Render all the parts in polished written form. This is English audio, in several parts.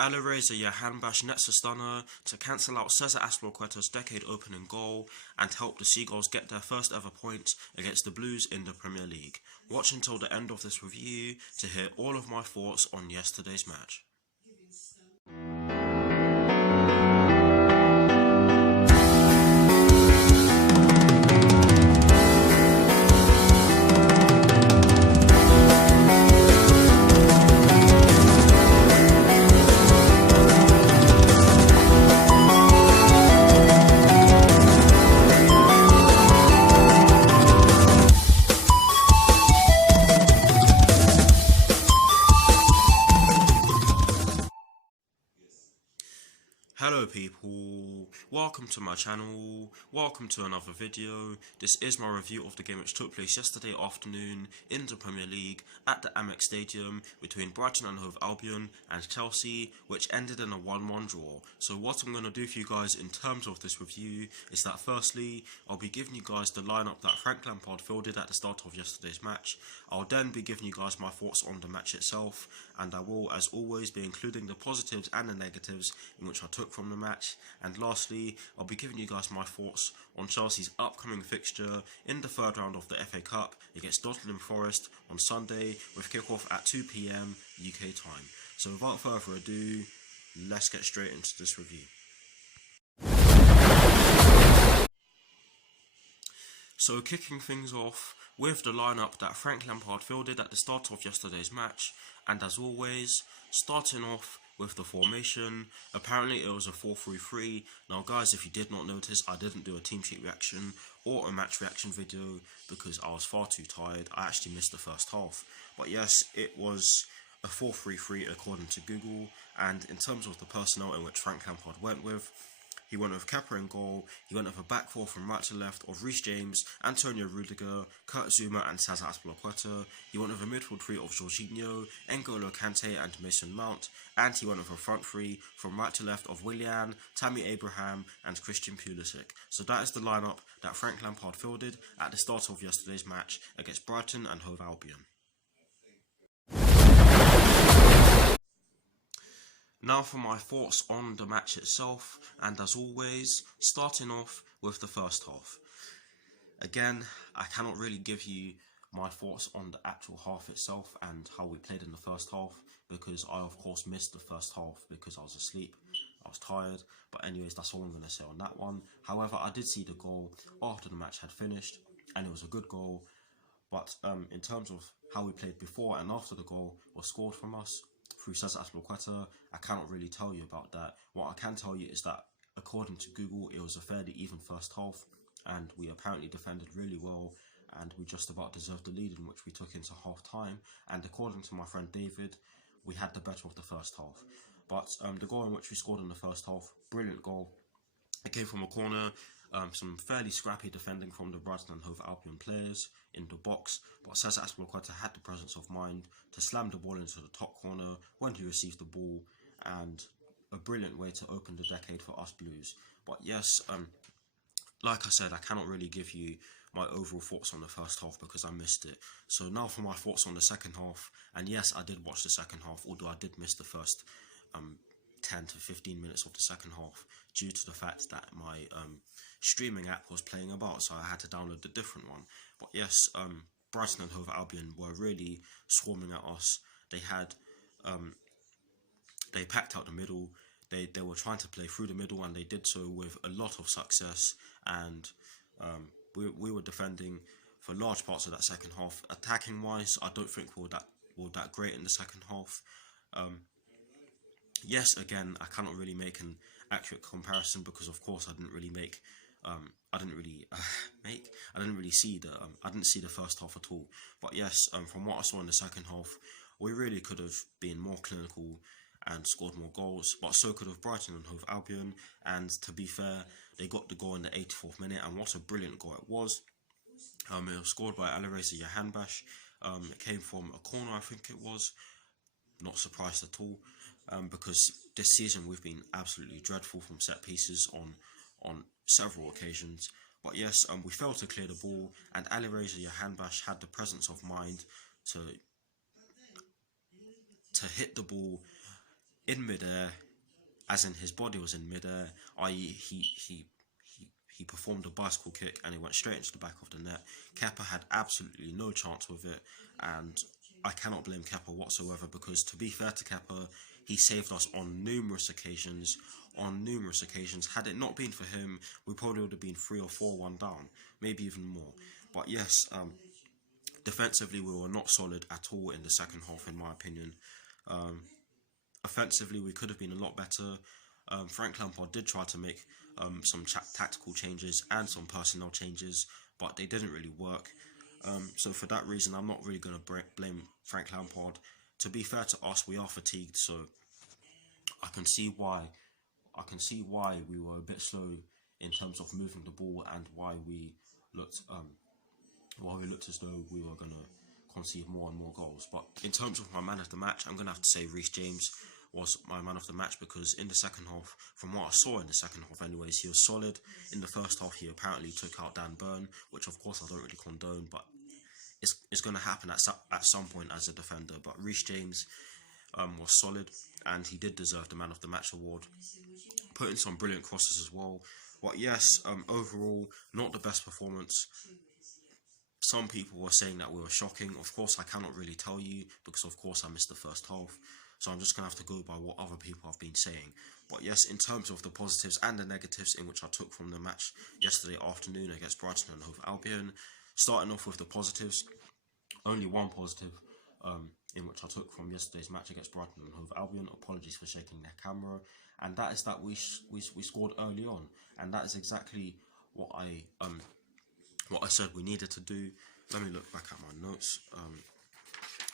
Alireza Yahanbash nets a stunner to cancel out Cesar Azpilicueta's decade-opening goal and help the Seagulls get their first ever points against the Blues in the Premier League. Watch until the end of this review to hear all of my thoughts on yesterday's match. Hello people, welcome to my channel, welcome to another video. This is my review of the game which took place yesterday afternoon in the Premier League at the Amex Stadium between Brighton and Hove Albion and Chelsea, which ended in a 1-1 draw. So what I'm going to do for you guys in terms of this review is that firstly, I'll be giving you guys the lineup that Frank Lampard fielded at the start of yesterday's match. I'll then be giving you guys my thoughts on the match itself, and I will as always be including the positives and the negatives in which I took from the match. And lastly, I'll be giving you guys my thoughts on Chelsea's upcoming fixture in the third round of the FA Cup against Nottingham Forest on Sunday with kickoff at 2 PM UK time. So without further ado, let's get straight into this review. So kicking things off with the lineup that Frank Lampard fielded at the start of yesterday's match, and as always, starting off with the formation. Apparently it was a 4-3-3. Now guys, if you did not notice, I didn't do a team sheet reaction or a match reaction video because I was far too tired. I actually missed the first half. But yes, it was a 4-3-3 according to Google, and in terms of the personnel in which Frank Lampard went with, he went with Kepa in goal. He went with a back four from right to left of Reece James, Antonio Rudiger, Kurt Zouma and Cesar Azpilicueta. He went with a midfield three of Jorginho, N'Golo Kante and Mason Mount. And he went with a front three from right to left of Willian, Tammy Abraham and Christian Pulisic. So that is the lineup that Frank Lampard fielded at the start of yesterday's match against Brighton and Hove Albion. Now for my thoughts on the match itself, and as always, starting off with the first half. Again, I cannot really give you my thoughts on the actual half itself and how we played in the first half, because I of course missed the first half because I was asleep, I was tired, but anyways, that's all I'm going to say on that one. However, I did see the goal after the match had finished, and it was a good goal, but in terms of how we played before and after the goal was scored from us, through Cesar Azpilicueta, I cannot really tell you about that. What I can tell you is that according to Google, it was a fairly even first half, and we apparently defended really well, and we just about deserved the lead in which we took into half time. And according to my friend David, we had the better of the first half. But the goal in which we scored in the first half, brilliant goal. It came from a corner. Some fairly scrappy defending from the Brighton and Hove Albion players in the box, but Cesar Azpilicueta had the presence of mind to slam the ball into the top corner when he received the ball, and a brilliant way to open the decade for us Blues. But yes, like I said, I cannot really give you my overall thoughts on the first half because I missed it. So now for my thoughts on the second half, and yes, I did watch the second half, although I did miss the first 10 to 15 minutes of the second half due to the fact that my streaming app was playing about, so I had to download a different one. But yes, Brighton and Hove Albion were really swarming at us. They had they packed out the middle. They were trying to play through the middle, and they did so with a lot of success. And we were defending for large parts of that second half. Attacking wise, I don't think we were that great in the second half. Yes, again, I cannot really make an accurate comparison because, of course, I didn't see the first half at all. But yes, from what I saw in the second half, we really could have been more clinical and scored more goals. But so could have Brighton and Hove Albion. And to be fair, they got the goal in the 84th minute, and what a brilliant goal it was. It was scored by Alireza Yahanbash. It came from a corner, I think it was. Not surprised at all, because this season we've been absolutely dreadful from set pieces on several occasions. But yes, we failed to clear the ball, and Alireza Yahanbash had the presence of mind to hit the ball in midair, as in his body was in midair, i.e. he performed a bicycle kick and it went straight into the back of the net. Kepa had absolutely no chance with it, and I cannot blame Kepa whatsoever, because to be fair to Kepa, he saved us on numerous occasions. Had it not been for him, we probably would have been 3 or 4-1 down, maybe even more. But yes, defensively we were not solid at all in the second half, in my opinion. Offensively, we could have been a lot better. Frank Lampard did try to make some tactical changes and some personnel changes, but they didn't really work. So for that reason, I'm not really going to blame Frank Lampard. To be fair to us, we are fatigued, so I can see why we were a bit slow in terms of moving the ball, and why we looked as though we were going to concede more and more goals. But in terms of my man of the match, I'm going to have to say Reece James was my man of the match, because in the second half, from what I saw in the second half anyways, he was solid. In the first half, he apparently took out Dan Burn, which of course I don't really condone, but it's going to happen at some point as a defender. But Reece James was solid, and he did deserve the man of the match award, put in some brilliant crosses as well. But yes, overall, not the best performance. Some people were saying that we were shocking. Of course, I cannot really tell you, because of course I missed the first half. So I'm just going to have to go by what other people have been saying. But yes, in terms of the positives and the negatives in which I took from the match yesterday afternoon against Brighton and Hove Albion, starting off with the positives, only one positive in which I took from yesterday's match against Brighton and Hove Albion. Apologies for shaking their camera. And that is that we scored early on. And that is exactly what I said we needed to do. Let me look back at my notes.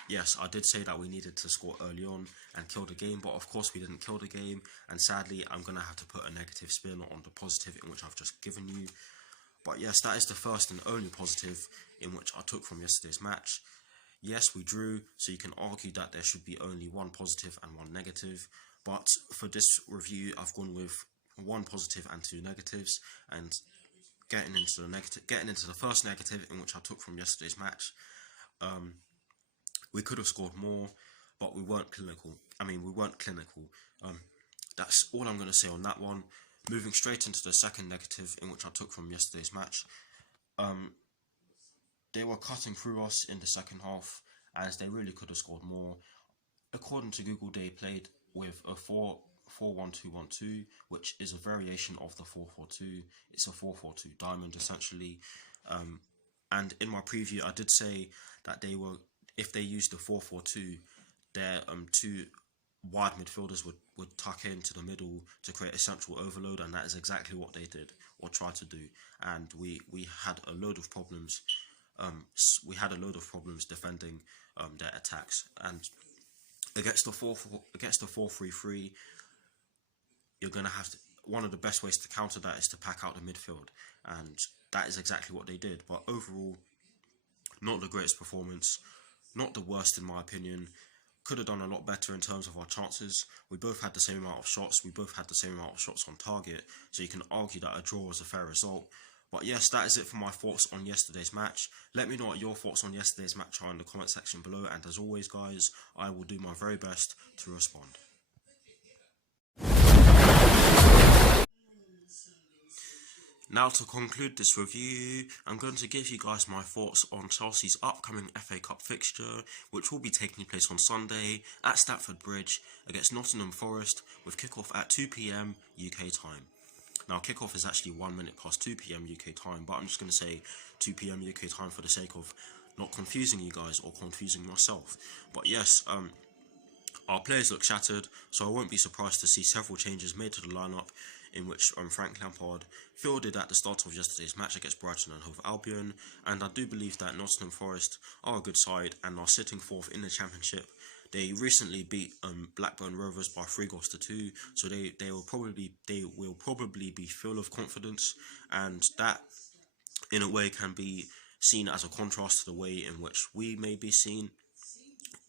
Yes, I did say that we needed to score early on and kill the game, but of course we didn't kill the game, and sadly I'm going to have to put a negative spin on the positive in which I've just given you. But yes, that is the first and only positive in which I took from yesterday's match. Yes, we drew, so you can argue that there should be only one positive and one negative, but for this review I've gone with one positive and two negatives, and getting into the first negative in which I took from yesterday's match. We could have scored more, but we weren't clinical. That's all I'm going to say on that one. Moving straight into the second negative in which I took from yesterday's match. They were cutting through us in the second half, as they really could have scored more. According to Google, they played with a 4-1-2-1-2, which is a variation of the 4-4-2. It's a 4-4-2 diamond, essentially. And in my preview, I did say that if they used the 4-4-2, their two wide midfielders would tuck into the middle to create a central overload, and that is exactly what they did, or tried to do. And we had a load of problems. Defending their attacks. And against the 4-3-3, you're gonna have to. One of the best ways to counter that is to pack out the midfield, and that is exactly what they did. But overall, not the greatest performance. Not the worst in my opinion. Could have done a lot better in terms of our chances. We both had the same amount of shots. We both had the same amount of shots on target. So you can argue that a draw was a fair result. But yes, that is it for my thoughts on yesterday's match. Let me know what your thoughts on yesterday's match are in the comment section below. And as always, guys, I will do my very best to respond. Now, to conclude this review, I'm going to give you guys my thoughts on Chelsea's upcoming FA Cup fixture, which will be taking place on Sunday at Stamford Bridge against Nottingham Forest, with kickoff at 2 PM UK time. Now, kickoff is actually 1 minute past 2 PM UK time, but I'm just going to say 2 PM UK time for the sake of not confusing you guys or confusing myself. But yes, our players look shattered, so I won't be surprised to see several changes made to the lineup, in which Frank Lampard fielded at the start of yesterday's match against Brighton and Hove Albion. And I do believe that Nottingham Forest are a good side and are sitting fourth in the Championship. They recently beat Blackburn Rovers by 3-2, so they will probably be full of confidence, and that in a way can be seen as a contrast to the way in which we may be seen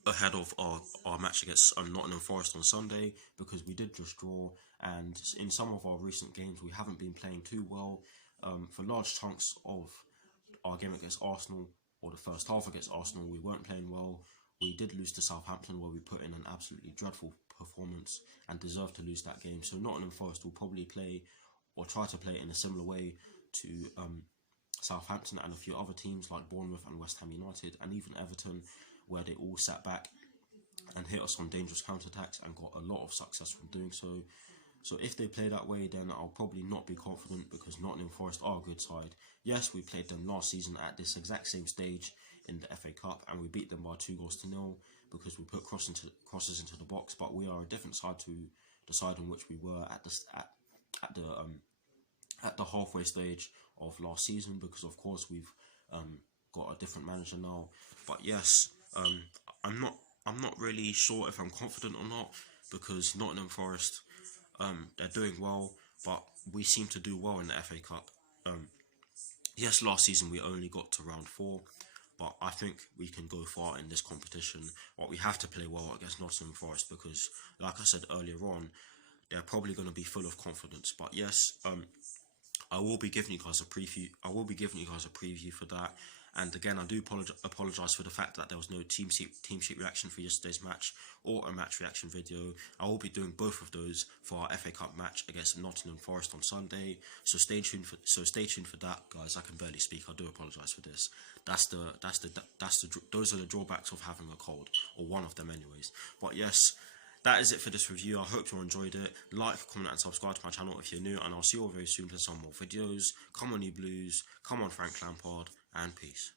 ahead of our match against Nottingham Forest on Sunday, because we did just draw, and in some of our recent games we haven't been playing too well. For large chunks of our game against Arsenal, or the first half against Arsenal, we weren't playing well. we did lose to Southampton, where we put in an absolutely dreadful performance and deserved to lose that game. So Nottingham Forest will probably play or try to play in a similar way to Southampton and a few other teams like Bournemouth and West Ham United, and even Everton, where they all sat back and hit us on dangerous counterattacks and got a lot of success from doing so. So if they play that way, then I'll probably not be confident, because Nottingham Forest are a good side. Yes, we played them last season at this exact same stage in the FA Cup, and we beat them by 2-0 because we put crosses into the box. But we are a different side to the side in which we were at the halfway stage of last season, because of course we've got a different manager now. But yes, I'm not really sure if I'm confident or not, because Nottingham Forest, they're doing well, but we seem to do well in the FA Cup. Yes, last season we only got to round 4, but I think we can go far in this competition. But we have to play well against Nottingham Forest, because, like I said earlier on, they're probably going to be full of confidence. But yes, I will be giving you guys a preview. For that. And again, I do apologise for the fact that there was no team sheet reaction for yesterday's match, or a match reaction video. I will be doing both of those for our FA Cup match against Nottingham Forest on Sunday. So stay tuned for that, guys. I can barely speak. I do apologise for this. Those are the drawbacks of having a cold, or one of them, anyways. But yes, that is it for this review. I hope you enjoyed it. Like, comment and subscribe to my channel if you're new, and I'll see you all very soon for some more videos. Come on, you Blues. Come on, Frank Lampard. And peace.